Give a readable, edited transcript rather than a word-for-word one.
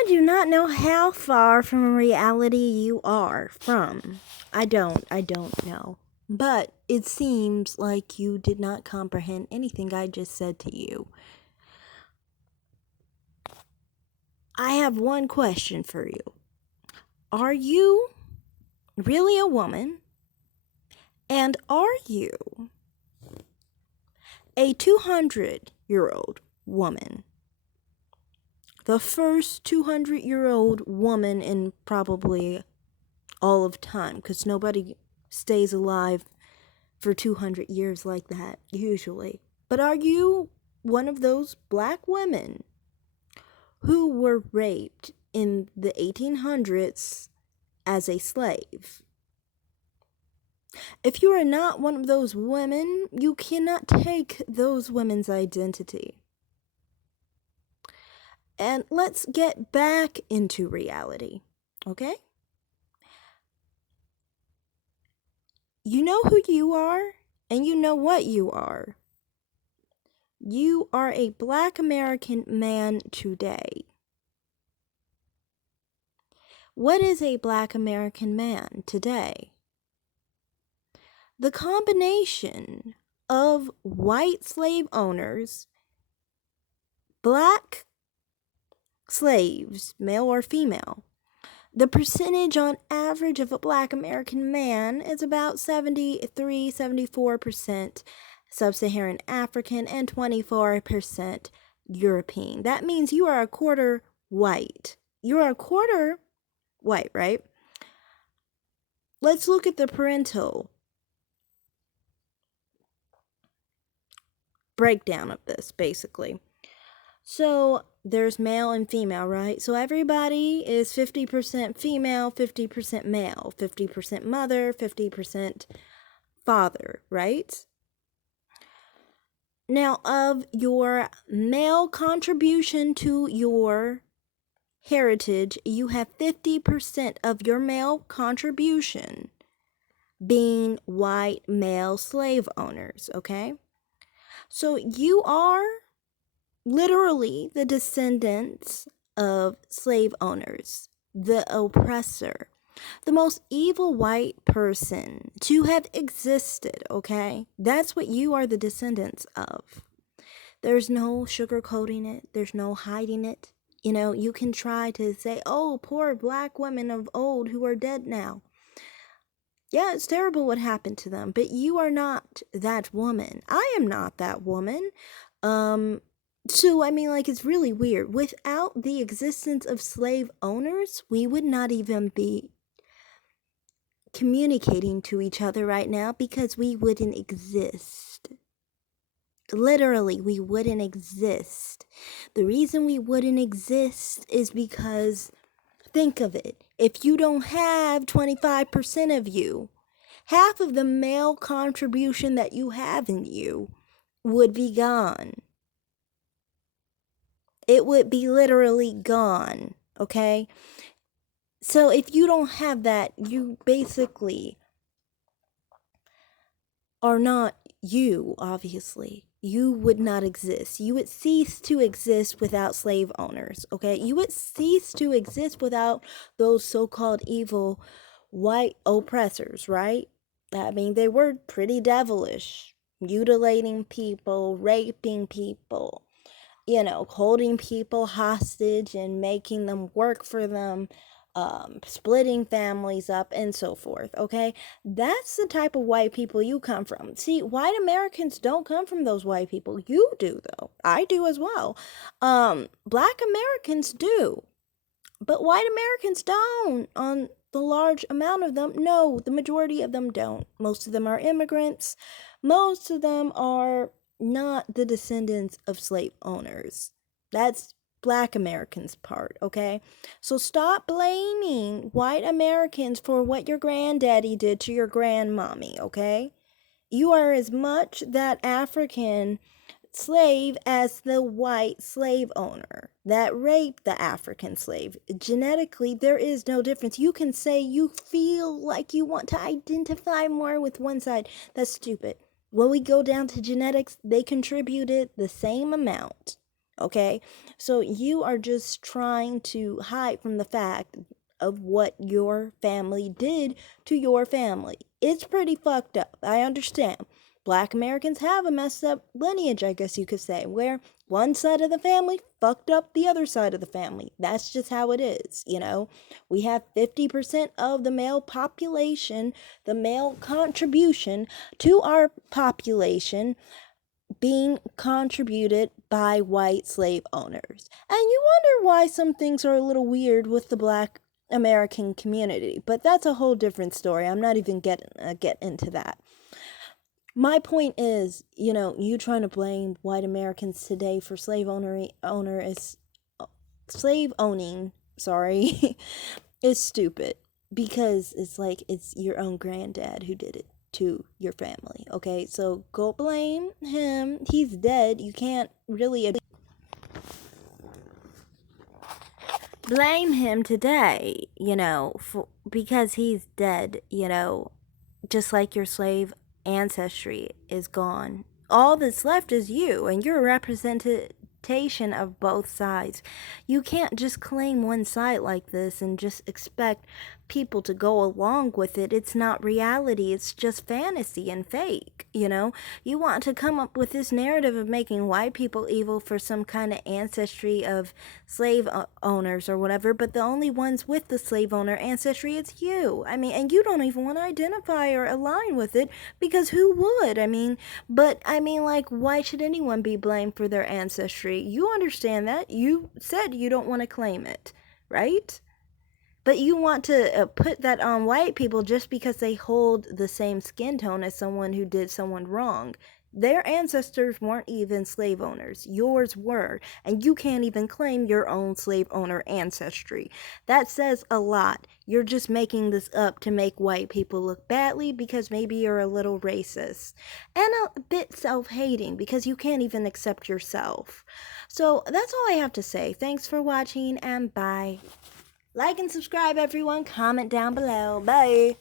I do not know how far from reality you are from. I don't know. But it seems like you did not comprehend anything I just said to you. I have one question for you. Are you really a woman? And are you a 200-year-old woman? The first 200-year-old woman in probably all of time, because nobody stays alive for 200 years like that, usually. But are you one of those black women who were raped in the 1800s as a slave? If you are not one of those women, you cannot take those women's identity. And let's get back into reality, okay? You know who you are, and you know what you are. You are a black American man today. What is a black American man today? The combination of white slave owners, black slaves, male or female. The percentage on average of a black American man is about 74% sub-Saharan African and 24% European. That means you are a quarter white. You are a quarter white, right? Let's look at the parental breakdown of this, basically. So there's male and female, right? So everybody is 50% female, 50% male, 50% mother, 50% father, right? Now, of your male contribution to your heritage, you have 50% of your male contribution being white male slave owners, okay? So you are literally the descendants of slave owners, the oppressor, the most evil white person to have existed, okay? That's what you are the descendants of. There's no sugarcoating it, there's no hiding it. You know, you can try to say, oh, poor black women of old who are dead now. Yeah, it's terrible what happened to them, but you are not that woman. I am not that woman. So, I mean, like, it's really weird. Without the existence of slave owners, we would not even be communicating to each other right now because we wouldn't exist. Literally, we wouldn't exist. The reason we wouldn't exist is because, think of it, if you don't have 25% of you, half of the male contribution that you have in you would be gone. It would be literally gone, okay? So if you don't have that, you basically are not you, obviously. You would not exist. You would cease to exist without slave owners, okay? You would cease to exist without those so-called evil white oppressors, right? I mean, they were pretty devilish, mutilating people, raping people, you know, holding people hostage and making them work for them, splitting families up and so forth, okay? That's the type of white people you come from. See, white Americans don't come from those white people. You do, though. I do as well. Black Americans do, but white Americans don't. On the large amount of them, no, the majority of them don't. Most of them are immigrants. Most of them are not the descendants of slave owners. That's black Americans' part, okay? So stop blaming white Americans for what your granddaddy did to your grandmommy, okay? You are as much that African slave as the white slave owner that raped the African slave. Genetically, there is no difference. You can say you feel like you want to identify more with one side. That's stupid. When we go down to genetics, they contributed the same amount. okay? So you are just trying to hide from the fact of what your family did to your family. It's pretty fucked up. I understand. Black Americans have a messed up lineage, I guess you could say, where one side of the family fucked up the other side of the family. That's just how it is, you know? We have 50% of the male population, the male contribution to our population being contributed by white slave owners. And you wonder why some things are a little weird with the black American community, but that's a whole different story. I'm not even get into that. My point is, you know, you trying to blame white Americans today for slave owning, sorry, is stupid, because it's like it's your own granddad who did it to your family. Okay, so go blame him. He's dead. You can't really blame him today, you know, because he's dead, you know, just like your slave ancestry is gone. All that's left is you, and you're a representation of both sides. You can't just claim one side like this and just expect people to go along with it. It's not reality, it's just fantasy and fake, you know? You want to come up with this narrative of making white people evil for some kind of ancestry of slave owners or whatever, but the only ones with the slave owner ancestry is you. I mean, and you don't even want to identify or align with it, because who would? I mean, but I mean, like, why should anyone be blamed for their ancestry? You understand that. You said you don't want to claim it, right? But you want to put that on white people just because they hold the same skin tone as someone who did someone wrong. Their ancestors weren't even slave owners. Yours were. And you can't even claim your own slave owner ancestry. That says a lot. You're just making this up to make white people look badly because maybe you're a little racist. And a bit self-hating because you can't even accept yourself. So that's all I have to say. Thanks for watching, and bye. Like and subscribe, everyone. Comment down below. Bye.